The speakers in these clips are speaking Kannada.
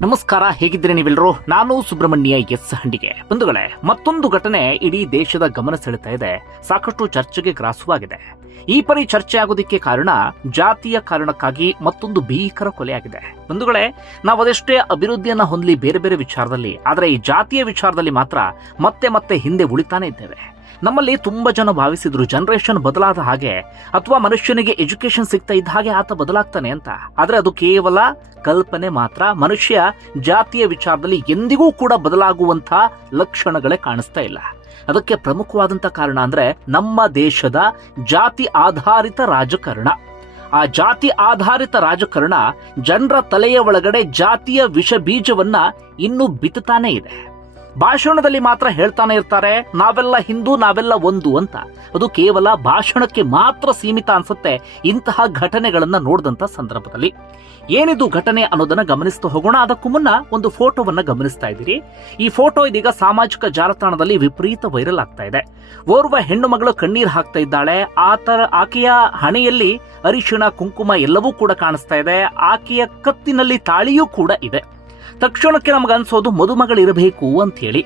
ನಮಸ್ಕಾರ, ಹೇಗಿದ್ದೀರಿ ನೀವೆಲ್ಲರೂ? ನಾನು ಸುಬ್ರಹ್ಮಣ್ಯ ಎಸ್ ಹಂಡಿಗೆ. ಬಂಧುಗಳೇ, ಮತ್ತೊಂದು ಘಟನೆ ಇಡೀ ದೇಶದ ಗಮನ ಸೆಳೆತಾ ಇದೆ. ಸಾಕಷ್ಟು ಚರ್ಚೆಗೆ ಗ್ರಾಸವಾಗಿದೆ. ಈ ಪರಿ ಚರ್ಚೆ ಆಗೋದಕ್ಕೆ ಕಾರಣ ಜಾತಿಯ ಕಾರಣಕ್ಕಾಗಿ ಮತ್ತೊಂದು ಭೀಕರ ಕೊಲೆಯಾಗಿದೆ. ಬಂಧುಗಳೇ, ನಾವು ಅದೆಷ್ಟೇ ಅಭಿವೃದ್ಧಿಯನ್ನ ಹೊಂದಲಿ ಬೇರೆ ಬೇರೆ ವಿಚಾರದಲ್ಲಿ, ಆದರೆ ಈ ಜಾತಿಯ ವಿಚಾರದಲ್ಲಿ ಮಾತ್ರ ಮತ್ತೆ ಮತ್ತೆ ಹಿಂದೆ ಉಳಿತಾನೆ ಇದ್ದೇವೆ. ನಮ್ಮಲ್ಲಿ ತುಂಬಾ ಜನ ಭಾವಿಸಿದ್ರು ಜನರೇಷನ್ ಬದಲಾದ ಹಾಗೆ, ಅಥವಾ ಮನುಷ್ಯನಿಗೆ ಎಜುಕೇಶನ್ ಸಿಗ್ತಾ ಇದ್ದ ಹಾಗೆ ಆತ ಬದಲಾಗ್ತಾನೆ ಅಂತ. ಆದ್ರೆ ಅದು ಕೇವಲ ಕಲ್ಪನೆ ಮಾತ್ರ. ಮನುಷ್ಯ ಜಾತಿಯ ವಿಚಾರದಲ್ಲಿ ಎಂದಿಗೂ ಕೂಡ ಬದಲಾಗುವಂತಹ ಲಕ್ಷಣಗಳೇ ಕಾಣಿಸ್ತಾ ಇಲ್ಲ. ಅದಕ್ಕೆ ಪ್ರಮುಖವಾದಂಥ ಕಾರಣ ಅಂದ್ರೆ ನಮ್ಮ ದೇಶದ ಜಾತಿ ಆಧಾರಿತ ರಾಜಕಾರಣ. ಆ ಜಾತಿ ಆಧಾರಿತ ರಾಜಕಾರಣ ಜನರ ತಲೆಯ ಒಳಗಡೆ ಜಾತಿಯ ವಿಷ ಬೀಜವನ್ನ ಇನ್ನೂ ಬಿತ್ತಾನೇ ಇದೆ. ಭಾಷಣದಲ್ಲಿ ಮಾತ್ರ ಹೇಳ್ತಾನೆ ಇರ್ತಾರೆ, ನಾವೆಲ್ಲ ಹಿಂದೂ, ನಾವೆಲ್ಲ ಒಂದು ಅಂತ. ಅದು ಕೇವಲ ಭಾಷಣಕ್ಕೆ ಮಾತ್ರ ಸೀಮಿತ ಅನ್ಸುತ್ತೆ ಇಂತಹ ಘಟನೆಗಳನ್ನ ನೋಡಿದಂತ ಸಂದರ್ಭದಲ್ಲಿ. ಏನಿದು ಘಟನೆ ಅನ್ನೋದನ್ನ ಗಮನಿಸ್ತಾ ಹೋಗೋಣ. ಅದಕ್ಕೂ ಮುನ್ನ ಒಂದು ಫೋಟೋವನ್ನ ಗಮನಿಸ್ತಾ ಇದ್ದೀರಿ. ಈ ಫೋಟೋ ಇದೀಗ ಸಾಮಾಜಿಕ ಜಾಲತಾಣದಲ್ಲಿ ವಿಪರೀತ ವೈರಲ್ ಆಗ್ತಾ ಇದೆ. ಓರ್ವ ಹೆಣ್ಣು ಮಗಳು ಕಣ್ಣೀರು ಹಾಕ್ತಾ ಇದ್ದಾಳೆ. ಆತರ ಆಕೆಯ ಹಣೆಯಲ್ಲಿ ಅರಿಶಿಣ, ಕುಂಕುಮ ಎಲ್ಲವೂ ಕೂಡ ಕಾಣಿಸ್ತಾ ಇದೆ. ಆಕೆಯ ಕತ್ತಿನಲ್ಲಿ ತಾಳಿಯೂ ಕೂಡ ಇದೆ. ತಕ್ಷಣಕ್ಕೆ ನಮಗನ್ಸೋದು ಮದುಮಗಳಿರಬೇಕು ಅಂತ ಹೇಳಿ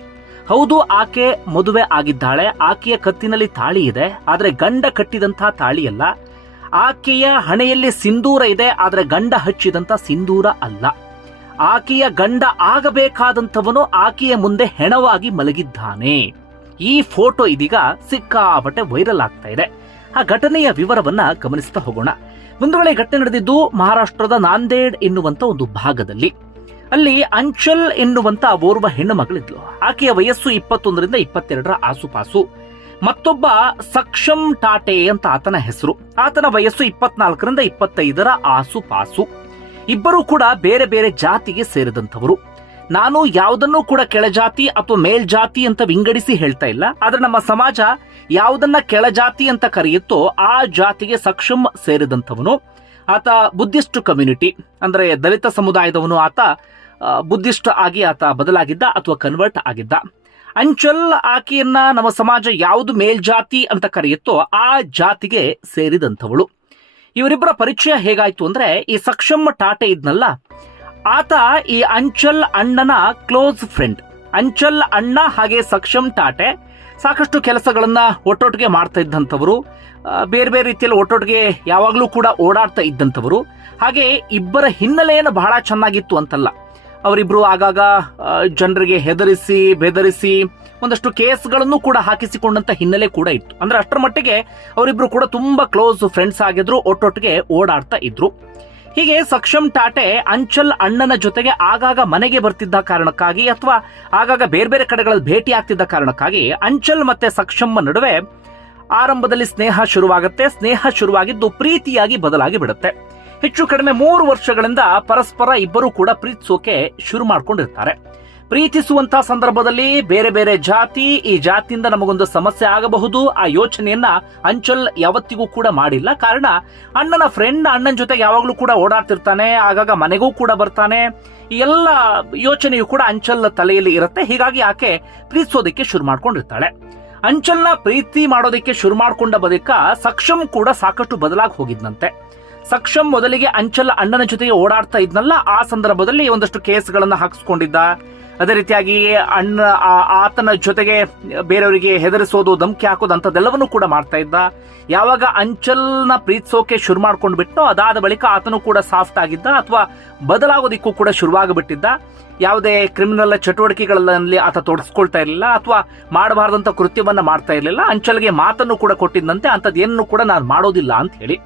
ಹೌದು, ಆಕೆ ಮದುವೆ ಆಗಿದ್ದಾಳೆ, ಆಕೆಯ ಕತ್ತಿನಲ್ಲಿ ತಾಳಿ ಇದೆ, ಆದರೆ ಗಂಡ ಕಟ್ಟಿದಂಥ ತಾಳಿಯಲ್ಲ. ಆಕೆಯ ಹಣೆಯಲ್ಲಿ ಸಿಂಧೂರ ಇದೆ, ಆದರೆ ಗಂಡ ಹಚ್ಚಿದಂತ ಸಿಂಧೂರ ಅಲ್ಲ. ಆಕೆಯ ಗಂಡ ಆಗಬೇಕಾದಂಥವನು ಆಕೆಯ ಮುಂದೆ ಹೆಣವಾಗಿ ಮಲಗಿದ್ದಾನೆ. ಈ ಫೋಟೋ ಇದೀಗ ಸಿಕ್ಕಾಪಟ್ಟೆ ವೈರಲ್ ಆಗ್ತಾ ಇದೆ. ಆ ಘಟನೆಯ ವಿವರವನ್ನ ಗಮನಿಸ್ತಾ ಹೋಗೋಣ. ಒಂದು ವೇಳೆ ಘಟನೆ ನಡೆದಿದ್ದು ಮಹಾರಾಷ್ಟ್ರದ ನಾಂದೇಡ್ ಎನ್ನುವಂತ ಒಂದು ಭಾಗದಲ್ಲಿ. ಅಲ್ಲಿ ಅಂಚಲ್ ಎನ್ನುವಂತ ಓರ್ವ ಹೆಣ್ಣು ಮಗಳಿದ್ಲು. ಆಕೆಯ ವಯಸ್ಸು ಇಪ್ಪತ್ತೊಂದರಿಂದ ಇಪ್ಪತ್ತೆರಡರ ಆಸುಪಾಸು. ಮತ್ತೊಬ್ಬ ಸಕ್ಷಮ್ ಟಾಟೆ ಅಂತ ಆತನ ಹೆಸರು. ಆತನ ವಯಸ್ಸು ಇಪ್ಪತ್ನಾಲ್ಕರಿಂದ ಇಪ್ಪತ್ತೈದರ ಆಸುಪಾಸು. ಇಬ್ಬರು ಕೂಡ ಬೇರೆ ಬೇರೆ ಜಾತಿಗೆ ಸೇರಿದಂಥವರು. ನಾನು ಯಾವುದನ್ನು ಕೂಡ ಕೆಳಜಾತಿ ಅಥವಾ ಮೇಲ್ಜಾತಿ ಅಂತ ವಿಂಗಡಿಸಿ ಹೇಳ್ತಾ ಇಲ್ಲ. ಆದ್ರೆ ನಮ್ಮ ಸಮಾಜ ಯಾವುದನ್ನ ಕೆಳಜಾತಿ ಅಂತ ಕರೆಯುತ್ತೋ ಆ ಜಾತಿಗೆ ಸಕ್ಷಮ್ ಸೇರಿದಂಥವನು. ಆತ ಬುದ್ಧಿಸ್ಟ್ ಕಮ್ಯುನಿಟಿ. ಅಂದ್ರೆ ದಲಿತ ಸಮುದಾಯದವನು ಆತ ಬುದ್ಧಿಸ್ಟ್ ಆಗಿ ಆತ ಬದಲಾಗಿದ್ದ ಅಥವಾ ಕನ್ವರ್ಟ್ ಆಗಿದ್ದ. ಅಂಚಲ್ ಆಕೆಯನ್ನ ನಮ್ಮ ಸಮಾಜ ಯಾವುದು ಮೇಲ್ಜಾತಿ ಅಂತ ಕರೆಯುತ್ತೋ ಆ ಜಾತಿಗೆ ಸೇರಿದಂಥವಳು. ಇವರಿಬ್ಬರ ಪರಿಚಯ ಹೇಗಾಯ್ತು ಅಂದ್ರೆ ಈ ಸಕ್ಷಮ್ ಟಾಟೆ ಇದ್ನಲ್ಲ, ಆತ ಈ ಅಂಚಲ್ ಅಣ್ಣನ ಕ್ಲೋಸ್ ಫ್ರೆಂಡ್ ಅಂಚಲ್ ಅಣ್ಣ ಹಾಗೆ ಸಕ್ಷಮ್ ಟಾಟೆ ಸಾಕಷ್ಟು ಕೆಲಸಗಳನ್ನ ಒಟ್ಟೊಟ್ಟಿಗೆ ಮಾಡ್ತಾ ಇದ್ದಂಥವರು ಬೇರೆ ಬೇರೆ ರೀತಿಯಲ್ಲಿ ಒಟ್ಟೊಟ್ಟಿಗೆ ಯಾವಾಗಲೂ ಕೂಡ ಓಡಾಡ್ತಾ ಇದ್ದಂಥವರು. ಹಾಗೆ ಇಬ್ಬರ ಹಿನ್ನೆಲೆಯನ್ನು ಬಹಳ ಚೆನ್ನಾಗಿತ್ತು ಅಂತಲ್ಲ. ಅವರಿಬ್ರು ಆಗಾಗ ಜನರಿಗೆ ಹೆದರಿಸಿ, ಬೆದರಿಸಿ ಒಂದಷ್ಟು ಕೇಸ್ಗಳನ್ನು ಕೂಡ ಹಾಕಿಸಿಕೊಂಡಂತ ಹಿನ್ನೆಲೆ ಕೂಡ ಇತ್ತು. ಅಂದ್ರೆ ಅಷ್ಟರ ಮಟ್ಟಿಗೆ ಅವರಿಬ್ರು ಕೂಡ ತುಂಬಾ ಕ್ಲೋಸ್ ಫ್ರೆಂಡ್ಸ್ ಆಗಿದ್ರು, ಒಟ್ಟೊಟ್ಟಿಗೆ ಓಡಾಡ್ತಾ ಇದ್ರು. ಹೀಗೆ ಸಕ್ಷಮ್ ಟಾಟೆ ಅಂಚಲ್ ಅಣ್ಣನ ಜೊತೆಗೆ ಆಗಾಗ ಮನೆಗೆ ಬರ್ತಿದ್ದ ಕಾರಣಕ್ಕಾಗಿ ಅಥವಾ ಆಗಾಗ ಬೇರೆ ಬೇರೆ ಕಡೆಗಳಲ್ಲಿ ಭೇಟಿ ಆಗ್ತಿದ್ದ ಕಾರಣಕ್ಕಾಗಿ ಅಂಚಲ್ ಮತ್ತೆ ಸಕ್ಷಮ್ಮ ನಡುವೆ ಆರಂಭದಲ್ಲಿ ಸ್ನೇಹ ಶುರುವಾಗುತ್ತೆ. ಸ್ನೇಹ ಶುರುವಾಗಿದ್ದು ಪ್ರೀತಿಯಾಗಿ ಬದಲಾಗಿ ಬಿಡುತ್ತೆ. ಹೆಚ್ಚು ಕಡಿಮೆ ಮೂರು ವರ್ಷಗಳಿಂದ ಪರಸ್ಪರ ಇಬ್ಬರು ಕೂಡ ಪ್ರೀತಿಸೋಕೆ ಶುರು ಮಾಡ್ಕೊಂಡಿರ್ತಾರೆ. ಪ್ರೀತಿಸುವಂತಹ ಸಂದರ್ಭದಲ್ಲಿ ಬೇರೆ ಬೇರೆ ಜಾತಿ, ಈ ಜಾತಿಯಿಂದ ನಮಗೊಂದು ಸಮಸ್ಯೆ ಆಗಬಹುದು. ಆ ಯೋಚನೆಯನ್ನ ಅಂಚಲ್ ಯಾವತ್ತಿಗೂ ಕೂಡ ಮಾಡಿಲ್ಲ. ಕಾರಣ, ಅಣ್ಣನ ಫ್ರೆಂಡ್ ಅಣ್ಣನ ಜೊತೆಗೆ ಯಾವಾಗಲೂ ಕೂಡ ಓಡಾಡ್ತಿರ್ತಾನೆ, ಆಗಾಗ ಮನೆಗೂ ಕೂಡ ಬರ್ತಾನೆ. ಈ ಎಲ್ಲ ಯೋಚನೆಯು ಕೂಡ ಅಂಚಲ್ ತಲೆಯಲ್ಲಿ ಇರುತ್ತೆ. ಹೀಗಾಗಿ ಆಕೆ ಪ್ರೀತಿಸೋದಕ್ಕೆ ಶುರು ಮಾಡ್ಕೊಂಡಿರ್ತಾಳೆ. ಅಂಚಲ್ನ ಪ್ರೀತಿ ಮಾಡೋದಕ್ಕೆ ಶುರು ಮಾಡ್ಕೊಂಡ ಬಳಿಕ ಸಕ್ಷಮ್ ಕೂಡ ಸಾಕಷ್ಟು ಬದಲಾಗಿ ಹೋಗಿದ್ನಂತೆ. ಸಕ್ಷಮ್ ಮೊದಲಿಗೆ ಅಂಚಲ್ ಅಣ್ಣನ ಜೊತೆಗೆ ಓಡಾಡ್ತಾ ಇದ್ನಲ್ಲ, ಆ ಸಂದರ್ಭದಲ್ಲಿ ಒಂದಷ್ಟು ಕೇಸ್ಗಳನ್ನು ಹಾಕಿಸ್ಕೊಂಡಿದ್ದ. ಅದೇ ರೀತಿಯಾಗಿ ಅಣ್ಣ ಆತನ ಜೊತೆಗೆ ಬೇರೆಯವರಿಗೆ ಹೆದರಿಸೋದು, ಧಮಕಿ ಹಾಕೋದು ಅಂತದೆಲ್ಲವನ್ನು ಕೂಡ ಮಾಡ್ತಾ ಇದ್ದ. ಯಾವಾಗ ಅಂಚಲ್ನ ಪ್ರೀತಿಸೋಕೆ ಶುರು ಮಾಡ್ಕೊಂಡು ಬಿಟ್ಟು ಅದಾದ ಬಳಿಕ ಆತನು ಕೂಡ ಸಾಫ್ಟ್ ಆಗಿದ್ದ ಅಥವಾ ಬದಲಾಗೋದಿಕ್ಕೂ ಕೂಡ ಶುರುವಾಗಿಬಿಟ್ಟಿದ್ದ. ಯಾವುದೇ ಕ್ರಿಮಿನಲ್ ಚಟುವಟಿಕೆಗಳಲ್ಲಿ ಆತ ತೊಡಸ್ಕೊಳ್ತಾ ಇರಲಿಲ್ಲ, ಅಥವಾ ಮಾಡಬಾರದಂತ ಕೃತ್ಯವನ್ನ ಮಾಡ್ತಾ ಇರಲಿಲ್ಲ. ಅಂಚಲ್ಗೆ ಮಾತನ್ನು ಕೂಡ ಕೊಟ್ಟಿದ್ದಂತೆ ಅಂತದೇನು ಕೂಡ ನಾನು ಮಾಡೋದಿಲ್ಲ ಅಂತ ಹೇಳಿ.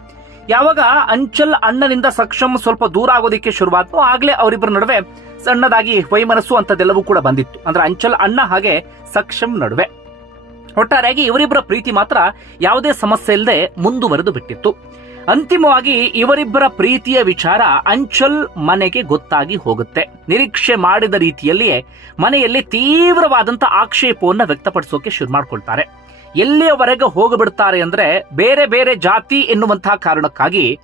ಯಾವಾಗ ಅಂಚಲ್ ಅಣ್ಣನಿಂದ ಸಕ್ಷಮ್ ಸ್ವಲ್ಪ ದೂರ ಆಗೋದಿಕ್ಕೆ ಶುರುವಾಯ್ತು ಆಗ್ಲೇ ಅವರಿಬ್ಬರ ನಡುವೆ ಸಣ್ಣದಾಗಿ ವೈಮನಸ್ಸು ಅಂತದೆಲ್ಲವೂ ಕೂಡ ಬಂದಿತ್ತು. ಅಂದ್ರೆ ಅಂಚಲ್ ಅಣ್ಣ ಹಾಗೆ ಸಕ್ಷಮ್ ನಡುವೆ. ಒಟ್ಟಾರೆಯಾಗಿ ಇವರಿಬ್ಬರ ಪ್ರೀತಿ ಮಾತ್ರ ಯಾವುದೇ ಸಮಸ್ಯೆ ಇಲ್ಲದೆ ಮುಂದುವರೆದು ಬಿಟ್ಟಿತ್ತು. ಅಂತಿಮವಾಗಿ ಇವರಿಬ್ಬರ ಪ್ರೀತಿಯ ವಿಚಾರ ಅಂಚಲ್ ಮನೆಗೆ ಗೊತ್ತಾಗಿ ಹೋಗುತ್ತೆ. ನಿರೀಕ್ಷೆ ಮಾಡಿದ ರೀತಿಯಲ್ಲಿಯೇ ಮನೆಯಲ್ಲಿ ತೀವ್ರವಾದಂತ ಆಕ್ಷೇಪವನ್ನು ವ್ಯಕ್ತಪಡಿಸೋಕೆ ಶುರು ಮಾಡ್ಕೊಳ್ತಾರೆ. ಎಲ್ಲಿಯವರೆಗೆ ಹೋಗಿಬಿಡ್ತಾರೆ ಅಂದ್ರೆ ಬೇರೆ ಬೇರೆ ಜಾತಿ ಎನ್ನುವಂತಹ ಕಾರಣಕ್ಕಾಗಿ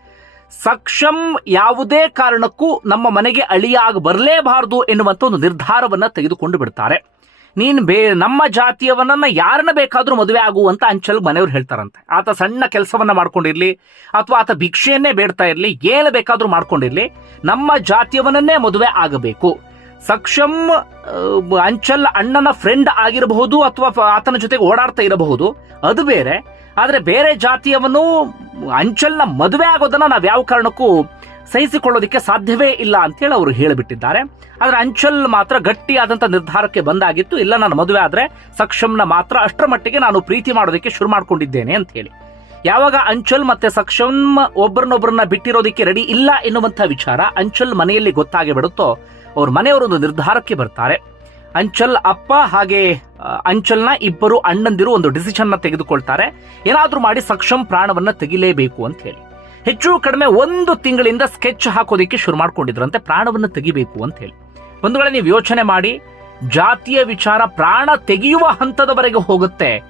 ಸಕ್ಷಮ್ ಯಾವುದೇ ಕಾರಣಕ್ಕೂ ನಮ್ಮ ಮನೆಗೆ ಅಳಿಯಾಗಿ ಬರಲೇಬಾರದು ಎನ್ನುವಂಥ ಒಂದು ನಿರ್ಧಾರವನ್ನ ತೆಗೆದುಕೊಂಡು ಬಿಡ್ತಾರೆ. ನೀನು ಬೇ, ನಮ್ಮ ಜಾತಿಯವನನ್ನ ಯಾರನ್ನ ಬೇಕಾದರೂ ಮದುವೆ ಆಗುವಂತ ಅಂಚಲ್ ಮನೆಯವ್ರು ಹೇಳ್ತಾರಂತೆ. ಆತ ಸಣ್ಣ ಕೆಲಸವನ್ನ ಮಾಡ್ಕೊಂಡಿರಲಿ, ಅಥವಾ ಆತ ಭಿಕ್ಷೆಯನ್ನೇ ಬೇಡ್ತಾ ಇರ್ಲಿ, ಏನು ಬೇಕಾದರೂ ಮಾಡ್ಕೊಂಡಿರಲಿ, ನಮ್ಮ ಜಾತಿಯವನನ್ನೇ ಮದುವೆ ಆಗಬೇಕು. ಸಕ್ಷಮ್ ಅಂಚಲ್ ಅಣ್ಣನ ಫ್ರೆಂಡ್ ಆಗಿರಬಹುದು ಅಥವಾ ಆತನ ಜೊತೆಗೆ ಓಡಾಡ್ತಾ ಇರಬಹುದು. ಅದು ಬೇರೆ. ಆದರೆ ಬೇರೆ ಜಾತಿಯವನು ಅಂಚಲ್ನ ಮದುವೆ ಆಗೋದನ್ನ ನಾವು ಯಾವ ಕಾರಣಕ್ಕೂ ಸಹಿಸಿಕೊಳ್ಳೋದಕ್ಕೆ ಸಾಧ್ಯವೇ ಇಲ್ಲ ಅಂತೇಳಿ ಅವರು ಹೇಳಿಬಿಟ್ಟಿದ್ದಾರೆ. ಆದರೆ ಅಂಚಲ್ ಮಾತ್ರ ಗಟ್ಟಿಯಾದಂಥ ನಿರ್ಧಾರಕ್ಕೆ ಬಂದಾಗಿತ್ತು. ಇಲ್ಲ, ನಾನು ಮದುವೆ ಆದ್ರೆ ಸಕ್ಷಮ್ನ ಮಾತ್ರ ಅಷ್ಟರ ಮಟ್ಟಿಗೆ ನಾನು ಪ್ರೀತಿ ಮಾಡೋದಕ್ಕೆ ಶುರು ಮಾಡ್ಕೊಂಡಿದ್ದೇನೆ ಅಂತ ಹೇಳಿ ಯಾವಾಗ ಅಂಚಲ್ ಮತ್ತೆ ಸಕ್ಷಮ್ ಒಬ್ಬರನ್ನೊಬ್ಬರನ್ನ ಬಿಟ್ಟಿರೋದಕ್ಕೆ ರೆಡಿ ಇಲ್ಲ ಎನ್ನುವಂಥ ವಿಚಾರ ಅಂಚಲ್ ಮನೆಯಲ್ಲಿ ಗೊತ್ತಾಗಿ ಬಿಡುತ್ತೋ ಅವ್ರ ಮನೆಯವರೊಂದು ನಿರ್ಧಾರಕ್ಕೆ ಬರ್ತಾರೆ. ಅಂಚಲ್ ಅಪ್ಪ ಹಾಗೆ ಅಂಚಲ್ನ ಇಬ್ಬರು ಅಣ್ಣಂದಿರು ಒಂದು ಡಿಸಿಷನ್ನ ತೆಗೆದುಕೊಳ್ತಾರೆ. ಏನಾದರೂ ಮಾಡಿ ಸಕ್ಷಮ್ ಪ್ರಾಣವನ್ನ ತೆಗಿಲೇಬೇಕು ಅಂತ ಹೇಳಿ. ಹೆಚ್ಚು ಕಡಿಮೆ ಒಂದು ತಿಂಗಳಿಂದ ಸ್ಕೆಚ್ ಹಾಕೋದಿಕ್ಕೆ ಶುರು ಮಾಡ್ಕೊಂಡಿದ್ರಂತೆ, ಪ್ರಾಣವನ್ನ ತೆಗಿಬೇಕು ಅಂತ ಹೇಳಿ. ಒಂದು ವೇಳೆ ನೀವು ಯೋಚನೆ ಮಾಡಿ. ಜಾತಿಯ ವಿಚಾರ ಪ್ರಾಣ ತೆಗೆಯುವ ಹಂತದವರೆಗೆ ಹೋಗುತ್ತೆ.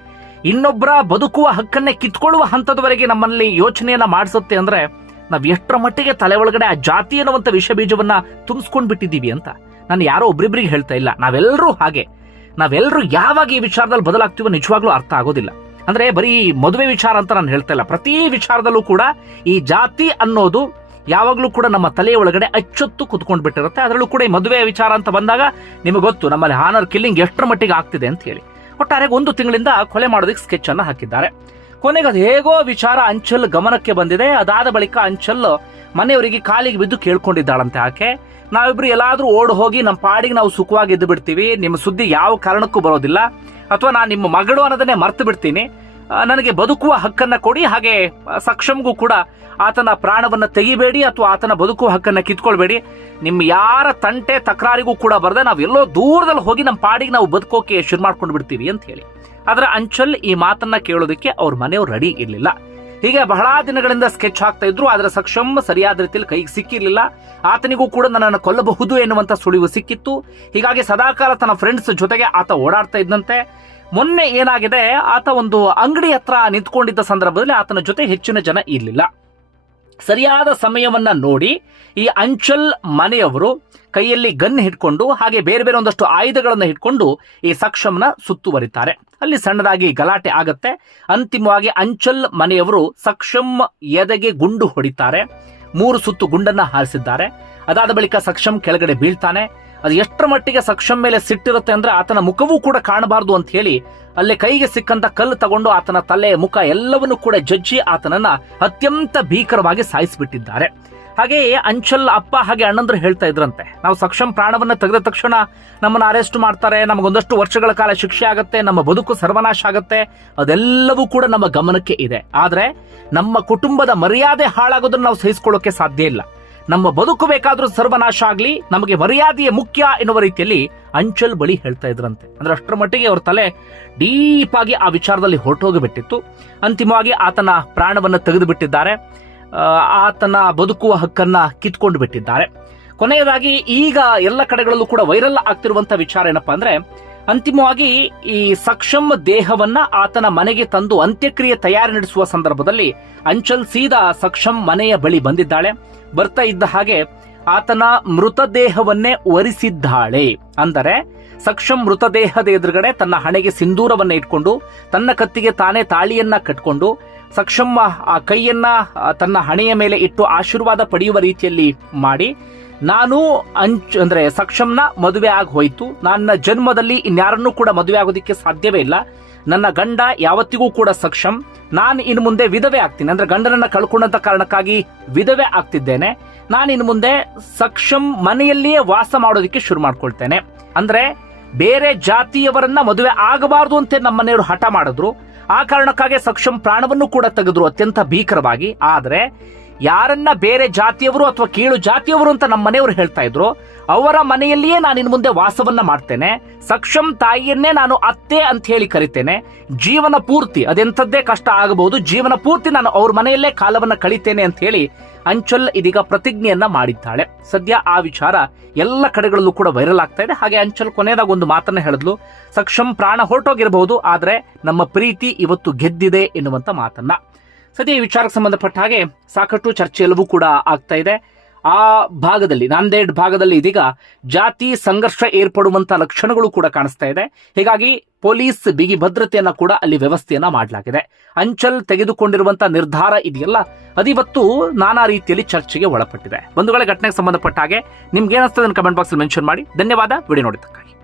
ಇನ್ನೊಬ್ಬರ ಬದುಕುವ ಹಕ್ಕನ್ನೇ ಕಿತ್ಕೊಳ್ಳುವ ಹಂತದವರೆಗೆ ನಮ್ಮಲ್ಲಿ ಯೋಚನೆಯನ್ನ ಮಾಡಿಸುತ್ತೆ ಅಂದ್ರೆ ನಾವ್ ಎಷ್ಟರ ಮಟ್ಟಿಗೆ ತಲೆ ಒಳಗಡೆ ಆ ಜಾತಿ ಅನ್ನುವಂತ ವಿಷ ಬೀಜವನ್ನ ತುಂಬಿಸ್ಕೊಂಡ್ ಬಿಟ್ಟಿದ್ದೀವಿ ಅಂತ. ನಾನು ಯಾರೋ ಒಬ್ರಿಬ್ರಿಗೆ ಹೇಳ್ತಾ ಇಲ್ಲ. ನಾವೆಲ್ಲರೂ ಹಾಗೆ. ನಾವೆಲ್ಲರೂ ಯಾವಾಗ ಈ ವಿಚಾರದಲ್ಲಿ ಬದಲಾಗ್ತೀವೋ ನಿಜವಾಗ್ಲೂ ಅರ್ಥ ಆಗೋದಿಲ್ಲ. ಅಂದ್ರೆ ಬರೀ ಮದುವೆ ವಿಚಾರ ಅಂತ ನಾನು ಹೇಳ್ತಾ ಇಲ್ಲ. ಪ್ರತಿ ವಿಚಾರದಲ್ಲೂ ಕೂಡ ಈ ಜಾತಿ ಅನ್ನೋದು ಯಾವಾಗಲೂ ಕೂಡ ನಮ್ಮ ತಲೆಯ ಒಳಗಡೆ ಅಚ್ಚೊತ್ತು ಕುತ್ಕೊಂಡು ಬಿಟ್ಟಿರುತ್ತೆ. ಅದರಲ್ಲೂ ಕೂಡ ಈ ಮದುವೆ ವಿಚಾರ ಅಂತ ಬಂದಾಗ ನಿಮಗೆ ಗೊತ್ತು, ನಮ್ಮಲ್ಲಿ ಹಾನರ್ ಕಿಲ್ಲಿಂಗ್ ಎಷ್ಟರ ಮಟ್ಟಿಗೆ ಆಗ್ತಿದೆ ಅಂತ ಹೇಳಿ. ಒಟ್ಟಾರೆ ಒಂದು ತಿಂಗಳಿಂದ ಕೊಲೆ ಮಾಡೋದಕ್ಕೆ ಸ್ಕೆಚ್ ಅನ್ನ ಹಾಕಿದ್ದಾರೆ. ಕೊನೆಗೆ ಅದು ಹೇಗೋ ವಿಚಾರ ಅಂಚಲ್ ಗಮನಕ್ಕೆ ಬಂದಿದೆ. ಅದಾದ ಬಳಿಕ ಅಂಚಲ್ ಮನೆಯವರಿಗೆ ಕಾಲಿಗೆ ಬಿದ್ದು ಕೇಳ್ಕೊಂಡಿದ್ದಾಳಂತೆ ಆಕೆ. ನಾವಿಬ್ರು ಎಲ್ಲಾದ್ರೂ ಓಡ್ ಹೋಗಿ ನಮ್ಮ ಪಾಡಿಗೆ ನಾವು ಸುಖವಾಗಿ ಇದ್ದು ಬಿಡ್ತೀವಿ. ನಿಮ್ಮ ಸುದ್ದಿ ಯಾವ ಕಾರಣಕ್ಕೂ ಬರೋದಿಲ್ಲ. ಅಥವಾ ನಾನು ನಿಮ್ಮ ಮಗಳು ಅನ್ನೋದನ್ನೇ ಮರ್ತು ಬಿಡ್ತೀನಿ. ನನಗೆ ಬದುಕುವ ಹಕ್ಕನ್ನ ಕೊಡಿ. ಹಾಗೆ ಸಕ್ಷಮ್ಗೂ ಕೂಡ ಆತನ ಪ್ರಾಣವನ್ನ ತೆಗಿಬೇಡಿ ಅಥವಾ ಆತನ ಬದುಕುವ ಹಕ್ಕನ್ನ ಕಿತ್ಕೊಳ್ಬೇಡಿ. ನಿಮ್ಮ ಯಾರ ತಂಟೆ ತಕರಾರಿಗೂ ಕೂಡ ಬರದೆ ನಾವು ಎಲ್ಲೋ ದೂರದಲ್ಲಿ ಹೋಗಿ ನಮ್ಮ ಪಾಡಿಗೆ ನಾವು ಬದುಕೋಕೆ ಶುರು ಮಾಡ್ಕೊಂಡು ಬಿಡ್ತೀವಿ ಅಂತ ಹೇಳಿ. ಆದ್ರೆ ಅಂಚಲ್ ಈ ಮಾತನ್ನ ಕೇಳೋದಕ್ಕೆ ಅವ್ರ ಮನೆಯವ್ರು ರೆಡಿ ಇರಲಿಲ್ಲ. ಹೀಗೆ ಬಹಳ ದಿನಗಳಿಂದ ಸ್ಕೆಚ್ ಹಾಕ್ತಾ ಇದ್ರು, ಆದ್ರೆ ಸಕ್ಷಮ್ ಸರಿಯಾದ ರೀತಿಯಲ್ಲಿ ಕೈಗೆ ಸಿಕ್ಕಿರಲಿಲ್ಲ. ಆತನಿಗೂ ಕೂಡ ನನ್ನನ್ನು ಕೊಲ್ಲಬಹುದು ಎನ್ನುವಂತ ಸುಳಿವು ಸಿಕ್ಕಿತ್ತು. ಹೀಗಾಗಿ ಸದಾಕಾಲ ತನ್ನ ಫ್ರೆಂಡ್ಸ್ ಜೊತೆಗೆ ಆತ ಓಡಾಡ್ತಾ ಇದ್ದಂತೆ ಮೊನ್ನೆ ಏನಾಗಿದೆ, ಆತ ಒಂದು ಅಂಗಡಿ ಹತ್ರ ನಿಂತ್ಕೊಂಡಿದ್ದ ಸಂದರ್ಭದಲ್ಲಿ ಆತನ ಜೊತೆ ಹೆಚ್ಚಿನ ಜನ ಇರಲಿಲ್ಲ. ಸರಿಯಾದ ಸಮಯವನ್ನ ನೋಡಿ ಈ ಅಂಚಲ್ ಮನೆಯವರು ಕೈಯಲ್ಲಿ ಗನ್ ಹಿಡ್ಕೊಂಡು ಹಾಗೆ ಬೇರೆ ಬೇರೆ ಒಂದಷ್ಟು ಆಯುಧಗಳನ್ನು ಹಿಡ್ಕೊಂಡು ಈ ಸಕ್ಷಮ್ನ ಸುತ್ತುವರಿತಾರೆ. ಅಲ್ಲಿ ಸಣ್ಣದಾಗಿ ಗಲಾಟೆ ಆಗತ್ತೆ. ಅಂತಿಮವಾಗಿ ಅಂಚಲ್ ಮನೆಯವರು ಸಕ್ಷಮ್ ಎದೆಗೆ ಗುಂಡು ಹೊಡಿತಾರೆ. ಮೂರು ಸುತ್ತು ಗುಂಡನ್ನ ಹಾರಿಸಿದ್ದಾರೆ. ಅದಾದ ಬಳಿಕ ಸಕ್ಷಮ್ ಕೆಳಗಡೆ ಬೀಳ್ತಾನೆ. ಅದು ಎಷ್ಟರ ಮಟ್ಟಿಗೆ ಸಕ್ಷಮ್ ಮೇಲೆ ಸಿಟ್ಟಿರುತ್ತೆ ಅಂದ್ರೆ ಆತನ ಮುಖವೂ ಕೂಡ ಕಾಣಬಾರದು ಅಂತ ಹೇಳಿ ಅಲ್ಲೇ ಕೈಗೆ ಸಿಕ್ಕಂತ ಕಲ್ಲು ತಗೊಂಡು ಆತನ ತಲೆ ಮುಖ ಎಲ್ಲವನ್ನೂ ಕೂಡ ಜಜ್ಜಿ ಆತನನ್ನ ಅತ್ಯಂತ ಭೀಕರವಾಗಿ ಸಾಯಿಸಿಬಿಟ್ಟಿದ್ದಾರೆ. ಹಾಗೆಯೇ ಅಂಚಲ್ ಅಪ್ಪ ಹಾಗೆ ಅಣ್ಣಂದ್ರು ಹೇಳ್ತಾ ಇದ್ರಂತೆ, ನಾವು ಸಕ್ಷಮ್ ಪ್ರಾಣವನ್ನ ತೆಗೆದ ತಕ್ಷಣ ನಮ್ಮನ್ನ ಅರೆಸ್ಟ್ ಮಾಡ್ತಾರೆ, ನಮಗೊಂದಷ್ಟು ವರ್ಷಗಳ ಕಾಲ ಶಿಕ್ಷೆ ಆಗತ್ತೆ, ನಮ್ಮ ಬದುಕು ಸರ್ವನಾಶ ಆಗತ್ತೆ, ಅದೆಲ್ಲವೂ ಕೂಡ ನಮ್ಮ ಗಮನಕ್ಕೆ ಇದೆ. ಆದ್ರೆ ನಮ್ಮ ಕುಟುಂಬದ ಮರ್ಯಾದೆ ಹಾಳಾಗೋದನ್ನ ನಾವು ಸಹಿಸಿಕೊಳ್ಳೋಕೆ ಸಾಧ್ಯ ಇಲ್ಲ. ನಮ್ಮ ಬದುಕು ಬೇಕಾದ್ರೂ ಸರ್ವನಾಶ ಆಗಲಿ, ನಮಗೆ ಮರ್ಯಾದೆಯೇ ಮುಖ್ಯ ಎನ್ನುವ ರೀತಿಯಲ್ಲಿ ಅಂಚಲ್ ಬಳಿ ಹೇಳ್ತಾ ಇದ್ರಂತೆ. ಅಂದ್ರೆ ಅಷ್ಟರ ಮಟ್ಟಿಗೆ ಅವ್ರ ತಲೆ ಡೀಪ್ ಆಗಿ ಆ ವಿಚಾರದಲ್ಲಿ ಹೊರಟೋಗಿಬಿಟ್ಟಿತ್ತು ಅಂತಿಮವಾಗಿ ಆತನ ಪ್ರಾಣವನ್ನ ತೆಗೆದು ಬಿಟ್ಟಿದ್ದಾರೆ. ಆತನ ಬದುಕುವ ಹಕ್ಕನ್ನ ಕಿತ್ಕೊಂಡು ಬಿಟ್ಟಿದ್ದಾರೆ. ಕೊನೆಯದಾಗಿ ಈಗ ಎಲ್ಲ ಕಡೆಗಳಲ್ಲೂ ಕೂಡ ವೈರಲ್ ಆಗ್ತಿರುವಂತ ವಿಚಾರ ಏನಪ್ಪಾ ಅಂದ್ರೆ ಅಂತಿಮವಾಗಿ ಈ ಸಕ್ಷಮ್ ದೇಹವನ್ನ ಆತನ ಮನೆಗೆ ತಂದು ಅಂತ್ಯಕ್ರಿಯೆ ತಯಾರಿ ನಡೆಸುವ ಸಂದರ್ಭದಲ್ಲಿ ಅಂಚಲ್ ಸೀದಾ ಸಕ್ಷಮ್ ಮನೆಯ ಬಳಿ ಬಂದಿದ್ದಾಳೆ. ಬರ್ತಾ ಇದ್ದ ಹಾಗೆ ಆತನ ಮೃತದೇಹವನ್ನೇ ಒರಿಸಿದ್ದಾಳೆ. ಅಂದರೆ ಸಕ್ಷಮ್ ಮೃತದೇಹದ ಎದುರುಗಡೆ ತನ್ನ ಹಣೆಗೆ ಸಿಂಧೂರವನ್ನ ಇಟ್ಕೊಂಡು ತನ್ನ ಕತ್ತಿಗೆ ತಾನೇ ತಾಳಿಯನ್ನ ಕಟ್ಕೊಂಡು ಸಕ್ಷಮ್ಮ ಆ ಕೈಯನ್ನ ತನ್ನ ಹಣೆಯ ಮೇಲೆ ಇಟ್ಟು ಆಶೀರ್ವಾದ ಪಡೆಯುವ ರೀತಿಯಲ್ಲಿ ಮಾಡಿ ನಾನು ಅಂಚ್, ಅಂದ್ರೆ ಸಕ್ಷಮ್ನ ಮದುವೆ ಆಗಿ ಹೋಯ್ತು. ನನ್ನ ಜನ್ಮದಲ್ಲಿ ಇನ್ಯಾರನ್ನೂ ಕೂಡ ಮದುವೆ ಆಗೋದಿಕ್ಕೆ ಸಾಧ್ಯವೇ ಇಲ್ಲ. ನನ್ನ ಗಂಡ ಯಾವತ್ತಿಗೂ ಕೂಡ ಸಕ್ಷಮ್. ನಾನು ಇನ್ನು ಮುಂದೆ ವಿಧವೆ ಆಗ್ತೀನಿ. ಅಂದ್ರೆ ಗಂಡನನ್ನ ಕಳ್ಕೊಂಡಂತ ಕಾರಣಕ್ಕಾಗಿ ವಿಧವೆ ಆಗ್ತಿದ್ದೇನೆ. ನಾನು ಇನ್ನು ಮುಂದೆ ಸಕ್ಷಮ್ ಮನೆಯಲ್ಲಿಯೇ ವಾಸ ಮಾಡೋದಕ್ಕೆ ಶುರು ಮಾಡ್ಕೊಳ್ತೇನೆ. ಅಂದ್ರೆ ಬೇರೆ ಜಾತಿಯವರನ್ನ ಮದುವೆ ಆಗಬಾರದು ಅಂತ ನಮ್ಮ ಮನೆಯವರು ಹಠ ಮಾಡಿದ್ರು. ಆ ಕಾರಣಕ್ಕಾಗಿ ಸಕ್ಷಮ್ ಪ್ರಾಣವನ್ನು ಕೂಡ ತೆಗೆದ್ರು ಅತ್ಯಂತ ಭೀಕರವಾಗಿ. ಆದ್ರೆ ಯಾರನ್ನ ಬೇರೆ ಜಾತಿಯವರು ಅಥವಾ ಕೀಳು ಜಾತಿಯವರು ಅಂತ ನಮ್ಮ ಮನೆಯವರು ಹೇಳ್ತಾ ಇದ್ರು, ಅವರ ಮನೆಯಲ್ಲಿಯೇ ನಾನು ಇನ್ನು ಮುಂದೆ ವಾಸವನ್ನ ಮಾಡ್ತೇನೆ. ಸಕ್ಷಮ್ ತಾಯಿಯನ್ನೇ ನಾನು ಅತ್ತೆ ಅಂತ ಹೇಳಿ ಕರಿತೇನೆ. ಜೀವನ ಪೂರ್ತಿ, ಅದೆಂಥದ್ದೇ ಕಷ್ಟ ಆಗಬಹುದು, ಜೀವನ ಪೂರ್ತಿ ನಾನು ಅವ್ರ ಮನೆಯಲ್ಲೇ ಕಾಲವನ್ನ ಕಳಿತೇನೆ ಅಂತ ಹೇಳಿ ಅಂಚಲ್ ಇದೀಗ ಪ್ರತಿಜ್ಞೆಯನ್ನ ಮಾಡಿದ್ದಾಳೆ. ಸದ್ಯ ಆ ವಿಚಾರ ಎಲ್ಲ ಕಡೆಗಳಲ್ಲೂ ಕೂಡ ವೈರಲ್ ಆಗ್ತಾ ಇದೆ. ಹಾಗೆ ಅಂಚಲ್ ಕೊನೆಯದಾಗ ಒಂದು ಮಾತನ್ನ ಹೇಳಿದ್ಲು. ಸಕ್ಷಮ್ ಪ್ರಾಣ ಹೊರಟೋಗಿರಬಹುದು, ಆದ್ರೆ ನಮ್ಮ ಪ್ರೀತಿ ಇವತ್ತು ಗೆದ್ದಿದೆ ಎನ್ನುವಂತ ಮಾತನ್ನ. ಸದ್ಯ ಈ ವಿಚಾರಕ್ಕೆ ಸಂಬಂಧಪಟ್ಟ ಹಾಗೆ ಸಾಕಷ್ಟು ಚರ್ಚೆ ಎಲ್ಲವೂ ಕೂಡ ಆಗ್ತಾ ಇದೆ. ಆ ಭಾಗದಲ್ಲಿ, ನಾಂದೇಡ್ ಭಾಗದಲ್ಲಿ ಇದೀಗ ಜಾತಿ ಸಂಘರ್ಷ ಏರ್ಪಡುವಂತಹ ಲಕ್ಷಣಗಳು ಕೂಡ ಕಾಣಿಸ್ತಾ ಇದೆ. ಹೀಗಾಗಿ ಪೊಲೀಸ್ ಬಿಗಿ ಭದ್ರತೆಯನ್ನ ಕೂಡ ಅಲ್ಲಿ ವ್ಯವಸ್ಥೆಯನ್ನ ಮಾಡಲಾಗಿದೆ. ಅಂಚಲ್ ತೆಗೆದುಕೊಂಡಿರುವಂತಹ ನಿರ್ಧಾರ ಇದೆಯಲ್ಲ, ಅದಿವತ್ತು ನಾನಾ ರೀತಿಯಲ್ಲಿ ಚರ್ಚೆಗೆ ಒಳಪಟ್ಟಿದೆ. ಬಂಧುಗಳ ಘಟನೆಗೆ ಸಂಬಂಧಪಟ್ಟ ಹಾಗೆ ನಿಮ್ಗೆ ಏನಿಸ್ತದೆ ಕಮೆಂಟ್ ಬಾಕ್ಸ್ ಮೆನ್ಷನ್ ಮಾಡಿ. ಧನ್ಯವಾದ, ವಿಡಿಯೋ ನೋಡಿದ್ದಕ್ಕಾಗಿ.